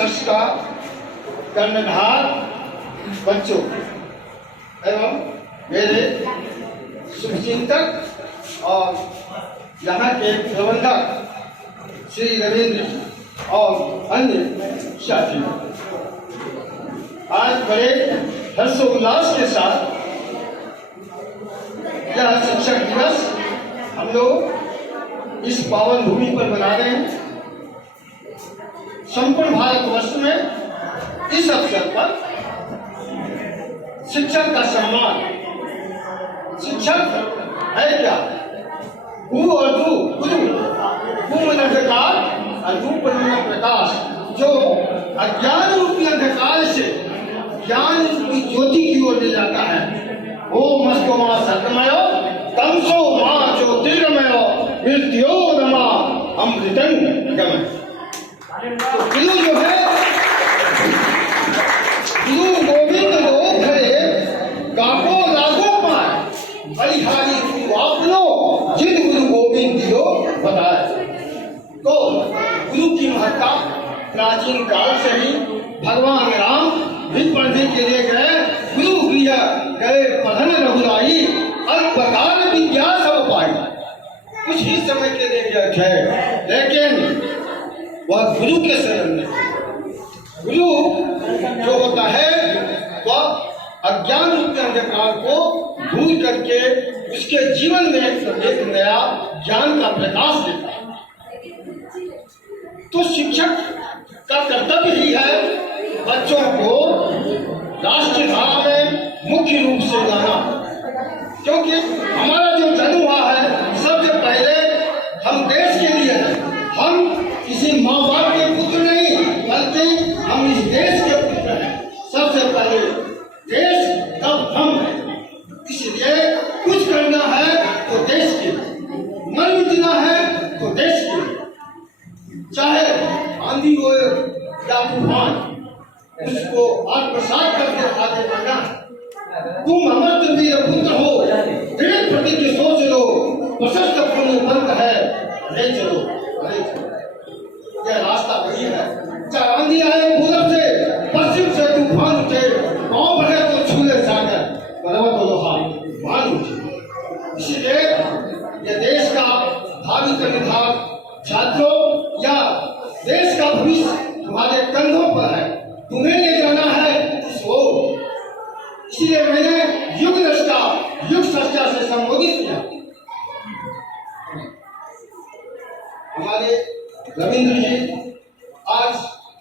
वर्ष का कर्णधार बच्चों एवं मेरे शुभचिंतक और यहाँ के प्रबंधक श्री रविंद्र जी और अन्य साथी, आज बड़े हर्षोल्लास के साथ यह शिक्षक दिवस हम लोग इस पावन भूमि पर मना रहे हैं। संपूर्ण भारतवर्ष में इस अवसर पर शिक्षक का सम्मान, शिक्षक है क्या? गुरु और दू गुरु गुरु अंधकार और धूप प्रकाश, जो अज्ञान रूपी अंधकार से ज्ञान रूपी ज्योति की ओर ले जाता है। ओम अस्तु मा सतमयो तमसो मा ज्योतिर्गमयो मृत्यो नमा अमृतं गमय। गुरु जो है, गुरु गोविंद लोग भरे गापो लागो पाए, बलिहारी गुरु आपनो जिन गुरु गोविंद दियो बताए। तो गुरु की महत्ता प्राचीन काल से ही भगवान राम भी पढ़ने के लिए गए। गुरु गृह गए पढ़न रघुराई, अल्पकाल विद्या सब पाई। कुछ ही समय के लिए गए थे, लेकिन वह गुरु के शरण में। गुरु जो होता है वह अज्ञान रूपी अंधकार को दूर करके उसके जीवन में एक नया ज्ञान का प्रकाश देता है। तो शिक्षक का कर्तव्य ही है बच्चों को राष्ट्र धारा में मुख्य रूप से लाना, क्योंकि हमारा जो जन्म हुआ है सबसे पहले हम देश के लिए है। हम किसी माँ बाप के पुत्र नहीं, बल्कि हम इस देश के पुत्र हैं। सबसे पहले देश, तब हम। इसलिए कुछ करना है तो देश के, मर मिटना है तो देश के। चाहे आंधी हो या तूफान, उसको आत्मसात करके आगे बढ़ना। तुम अमर वीर पुत्र हो, दृढ़ प्रतिज्ञ सोच लो, प्रशस्त पुण्य पंथ है, अरे चलो अरे चलो। यह रास्ता वही है। चाहे आंधी आए पूरब से, पश्चिम से तूफान उठे, पांव बढ़े तो छूले सागर, पर्वत तो लोहा मान उठे। इसीलिए यह देश का भावी का निर्धारण छात्रों या देश का भविष्य तुम्हारे कंधों पर है, तुम्हें ले जाना है इस ओर। इसलिए मैंने युग दृष्टा, युग सृष्टा से संबोधित किया। हमारे रविंद्र जी आज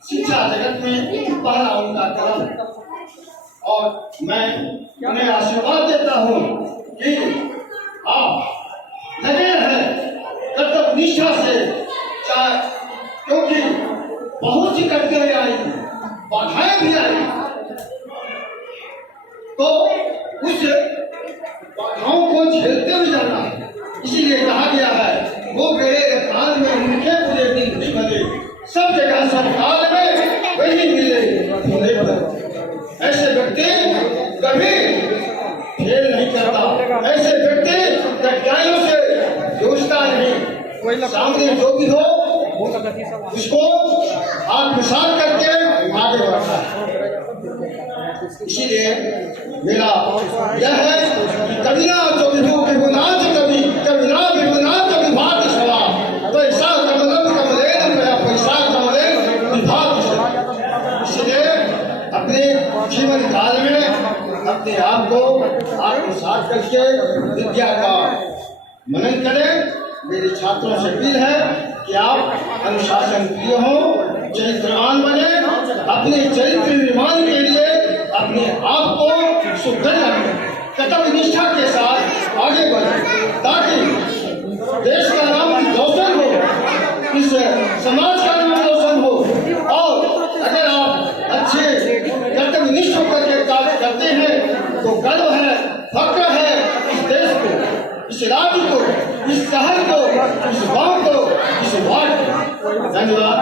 शिक्षा जगत में पहला उनका कदम, और मैं उन्हें आशीर्वाद देता हूँ कि आप लगे रहें कर्तव्य निष्ठा से, चाहे क्योंकि बहुत सी कठिनाई आई, बाधाएं भी आई, तो उस बाधाओं को झेलते हुए जाना है। इसीलिए कहा गया है, वो गए काल में उनके पूरे दिन नहीं बने, सब जगह सब काल में वही मिले होने पर। ऐसे व्यक्ति कभी फेल नहीं करता, ऐसे व्यक्ति कठिनाइयों से जूझता नहीं। सामने जो भी हो उसको आत्मसात करके आगे बढ़ता है। इसीलिए मेरा यह है कि कविना जो विभू विभुनाथ कवि, कविना विभुनाथ विभाग सवा, पैसा कमलम कमलेन गया, पैसा कमलेन विभाग सवा। इसलिए अपने जीवन काल में अपने आप को आत्मसात करके विद्या का मनन करें। मेरे छात्रों से अपील है कि आप अनुशासन प्रिय हो, चरित्रवान बने, अपने चरित्र निर्माण के लिए अपने आप को सुदृढ़ रखें, कर्तव्य निष्ठा के साथ आगे बढ़ें, ताकि देश का नाम रोशन हो, इस समाज का नाम रोशन हो। और अगर आप अच्छे कर्तव्य निष्ठ होकर के कार्य करते हैं तो गर्व है, फक्र है इस देश को, इस राज्य को, इस शहर को, इस गांव को, इस वार्ड को। धन्यवाद।